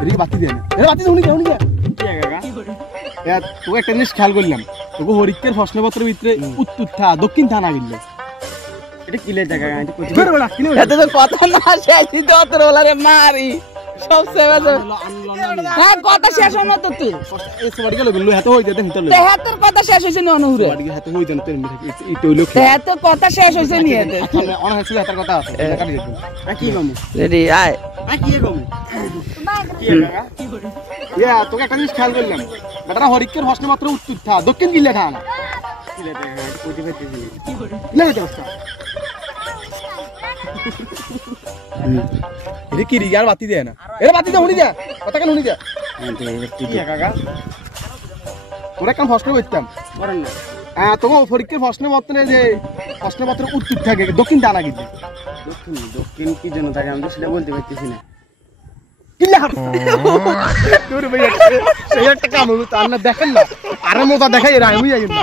এদিকে বাতি দেয় না বাতি উনি কে তোকে একটা জিনিস খেয়াল করলাম তোকে হরিকের প্রশ্নপত্রের ভিতরে উত্তর থা দক্ষিণ থা না গেলে এটা কিলে জায়গা এত তো কথা না শেষ দিতে অতর বলারে মারি সব সেবা হ্যাঁ কথা শেষ হলো তো তুই এই সবাই গেল গুলো হাতে হই যেতে হিতলে তেহাত্তর কথা শেষ হইছে নি অনুরে সবাই হাতে হই যেন তোর এটা হইলো তেহাত্তর কথা শেষ হইছে নি এতে অন হাসিল হাতের কথা আছে কাটি দিন কি কমু রেডি আয় কি কমু কি কাকা ইয়া তোকে একটা জিনিস খেয়াল করলাম বেটা হরিকের প্রশ্নপত্র উত্তর থা দক্ষিণ গিলে থা না কিলে দেখা কইতে পারতেছি না এটা অবস্থা এরে কি রিগার বাতি দেয় না এরে বাতি দে উনি যা কথা কেন উনি যা কি কাকা তোরা কেন প্রশ্ন করতাম করেন না হ্যাঁ তোমার পরীক্ষার প্রশ্নপত্রে যে প্রশ্নপত্র উত্তর থাকে দক্ষিণ দানা কিন্তু দক্ষিণ কি জন্য থাকে আমি তো সেটা বলতে পারতেছি না সেই একটা কাম তার না দেখেন না আরে মজা দেখাই আমি যাই না